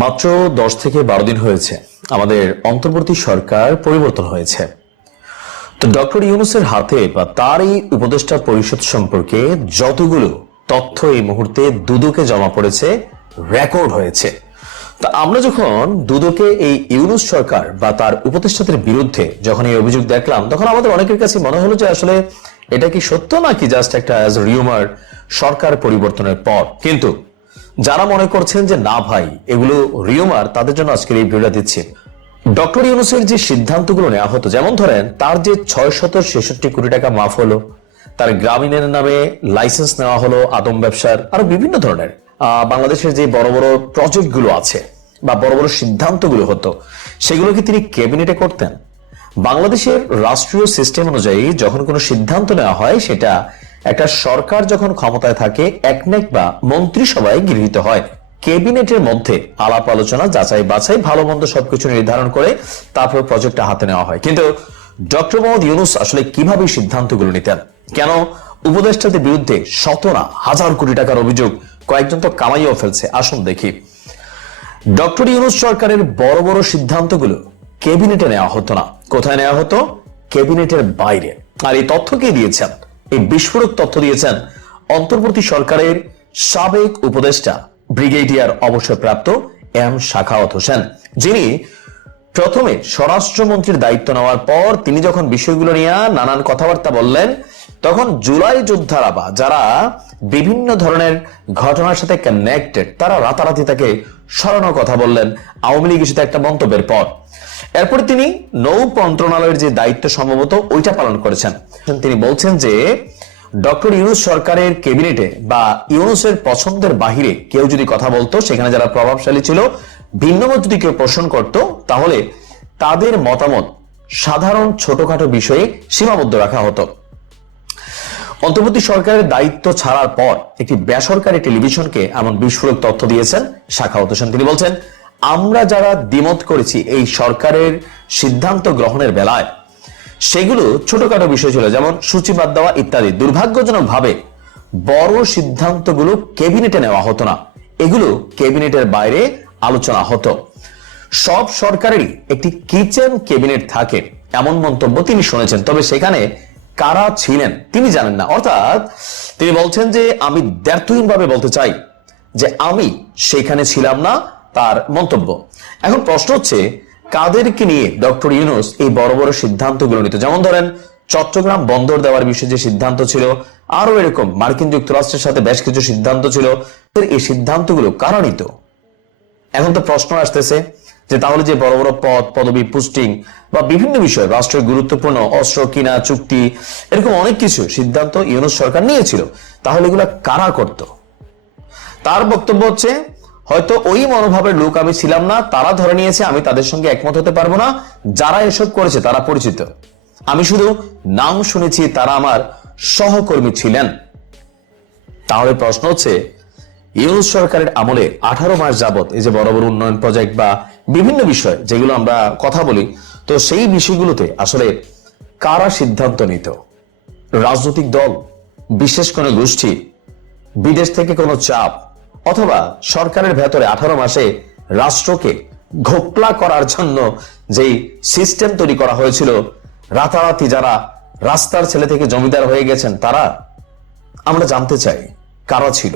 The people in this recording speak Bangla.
মাত্র 10 থেকে 12 দিন হয়েছে আমাদের অন্তর্বর্তী সরকার পরিবর্তন হয়েছে। তো ডক্টর ইউনূসের হাতে বা তার এই উপদেষ্টা পরিষদ সম্পর্কে যতগুলো তথ্য এই মুহূর্তে দুদকে জমা পড়েছে, রেকর্ড হয়েছে। তা আমরা যখন দুদকে এই ইউনূস সরকার বা তার উপদেষ্টাদের বিরুদ্ধে যখন এই অভিযোগ দেখলাম, তখন আমাদের অনেকের কাছে মনে হলো যে আসলে এটা কি সত্য নাকি জাস্ট একটা রিউমার সরকার পরিবর্তনের পর। কিন্তু যারা মনে করছেন যে না ভাই এগুলো রিউমার, তাদের জন্য আজকের এই ভিডিওটা দিচ্ছি। ডক্টর ইউনূসের যে সিদ্ধান্তগুলো নেওয়া হতো, যেমন ধরেন তার যে 666 কোটি টাকা মাফ হলো, তার গ্রামীণের নামে লাইসেন্স নেওয়া হলো আদম ব্যবসার, আরো বিভিন্ন ধরনের বাংলাদেশের যে বড় বড় প্রজেক্ট গুলো আছে বা বড় বড় সিদ্ধান্তগুলো হতো, সেগুলো কি তিনি ক্যাবিনেটে করতেন? বাংলাদেশের রাষ্ট্রীয় সিস্টেম অনুযায়ী যখন কোনো সিদ্ধান্ত নেওয়া হয়, সেটা একটা সরকার যখন ক্ষমতায় থাকে একনেক বা মন্ত্রিসভায় গৃহীত হয়। ক্যাবিনেটের মধ্যে আলাপ আলোচনা, যাচাই বাছাই, ভালো মন্দ সবকিছু নির্ধারণ করে তারপর প্রজেক্টটা হাতে নেওয়া হয়। কিন্তু ডক্টর মোহাম্মদ ইউনূস আসলে কিভাবে সিদ্ধান্তগুলো নিতেন? কেন উপদেষ্টাদের বিরুদ্ধে শত না হাজার কোটি টাকার অভিযোগ? কয়েকজন তো কামাইও ফেলছে। আসুন দেখি। ডক্টর ইউনূস সরকারের বড় বড় সিদ্ধান্তগুলো ক্যাবিনেটে নেওয়া হতো না। কোথায় নেওয়া হতো? ক্যাবিনেটের বাইরে। আর এই তথ্য কে দিয়েছেন? এই বিস্ফোরক তথ্য দিয়েছেন অন্তর্বর্তী সরকারের সাবেক উপদেষ্টা ব্রিগেডিয়ার অবসরপ্রাপ্ত এম শাখাওয়াত হোসেন, যিনি প্রথমে স্বরাষ্ট্রমন্ত্রীর দায়িত্ব নেওয়ার পর তিনি যখন বিষয়গুলো নিয়ে নানান কথাবার্তা বললেন, তখন জুলাই যোদ্ধারা বা যারা বিভিন্ন ধরনের ঘটনার সাথে কানেক্টেড, তারা রাতারাতি তাকে সরানোর কথা বললেন আওয়ামী লীগ ইস্যুতে একটা মন্তব্যের পর। এরপরে তিনি নৌ মন্ত্রণালয়ের যে দায়িত্ব সম্ভবত ওইটা পালন করেছেন। তিনি বলছেন যে ডক্টর ইউনূস সরকারের ক্যাবিনেটে বা ইউনূসের পছন্দের বাহিরে কেউ যদি কথা বলতো, সেখানে যারা প্রভাবশালী ছিল, ভিন্নমত যদি কেউ পোষণ করত, তাহলে তাদের মতামত সাধারণ ছোটখাটো বিষয়ে সীমাবদ্ধ রাখা হতো। অন্তর্বর্তী সরকারের দায়িত্ব ছাড়ার পর একটি বেসরকারি টেলিভিশনকে এমন বিস্ফোরক তথ্য দিয়েছেন শাখাওয়াত হোসেন। তিনি বলছেন, আমরা যারা দ্বিমত করেছি এই সরকারের সিদ্ধান্ত গ্রহণের বেলায়, সেগুলো ছোটখাটো বিষয় ছিল, যেমন সূচিবাদ দেওয়া ইত্যাদি। দুর্ভাগ্যজনক ভাবে বড় সিদ্ধান্তগুলো ক্যাবিনেটে নেওয়া হতো না, এগুলো ক্যাবিনেটের বাইরে আলোচনা হতো। সব সরকারেরই একটি কিচেন ক্যাবিনেট থাকে, এমন মন্তব্য তিনি শুনেছেন। তবে সেখানে কারা ছিলেন তিনি জানেন না। অর্থাৎ তিনি বলছেন যে আমি দ্ব্যর্থহীন ভাবে বলতে চাই যে আমি সেখানে ছিলাম না, তার মন্তব্য। এখন প্রশ্ন হচ্ছে, কাদেরকে নিয়ে ডক্টর ইউনূস এই বড় বড় সিদ্ধান্তগুলো নিত? যেমন ধরেন চট্টগ্রাম বন্দর দেওয়ার বিষয়ে যে সিদ্ধান্ত ছিল, আরো এরকম মার্কিন যুক্তরাষ্ট্রের সাথে বেশ কিছু সিদ্ধান্ত ছিল। এই সিদ্ধান্তগুলো কারা নিত? এখন তো প্রশ্ন আসতেছে যে তাহলে যে বড় বড় পদ, পদবি, পোস্টিং বা বিভিন্ন বিষয়, রাষ্ট্রের গুরুত্বপূর্ণ অস্ত্র কিনা চুক্তি, এরকম অনেক কিছু সিদ্ধান্ত ইউনূস সরকার নিয়েছিল, তাহলে এগুলা কারা করত? তার বক্তব্য হচ্ছে, হয়তো ওই মনোভাবের লোক আমি ছিলাম না, তারা ধরে নিয়েছে আমি তাদের সঙ্গে একমত হতে পারবো না। যারা এসব করেছে তারা পরিচিত, আমি শুধু নাম শুনেছি, তারা আমার সহকর্মী ছিলেন। তাহলে প্রশ্ন হচ্ছে, ইউনূস সরকারের আমলে 18 মাস যাবত এই যে বড় বড় উন্নয়ন প্রজেক্ট বা বিভিন্ন বিষয় যেগুলো আমরা কথা বলি, তো সেই বিষয়গুলোতে আসলে কারা সিদ্ধান্ত নিত? রাজনৈতিক দল, বিশেষ কোনো গোষ্ঠী, বিদেশ থেকে কোনো চাপ, অথবা সরকারের ভেতরে 18 মাসে রাষ্ট্রকে ঘোকলা করার জন্য যেই সিস্টেম তৈরি করা হয়েছিল, রাতারাতি যারা রাস্তার ছেলে থেকে জমিদার হয়ে গেছেন তারা? আমরা জানতে চাই কারা ছিল।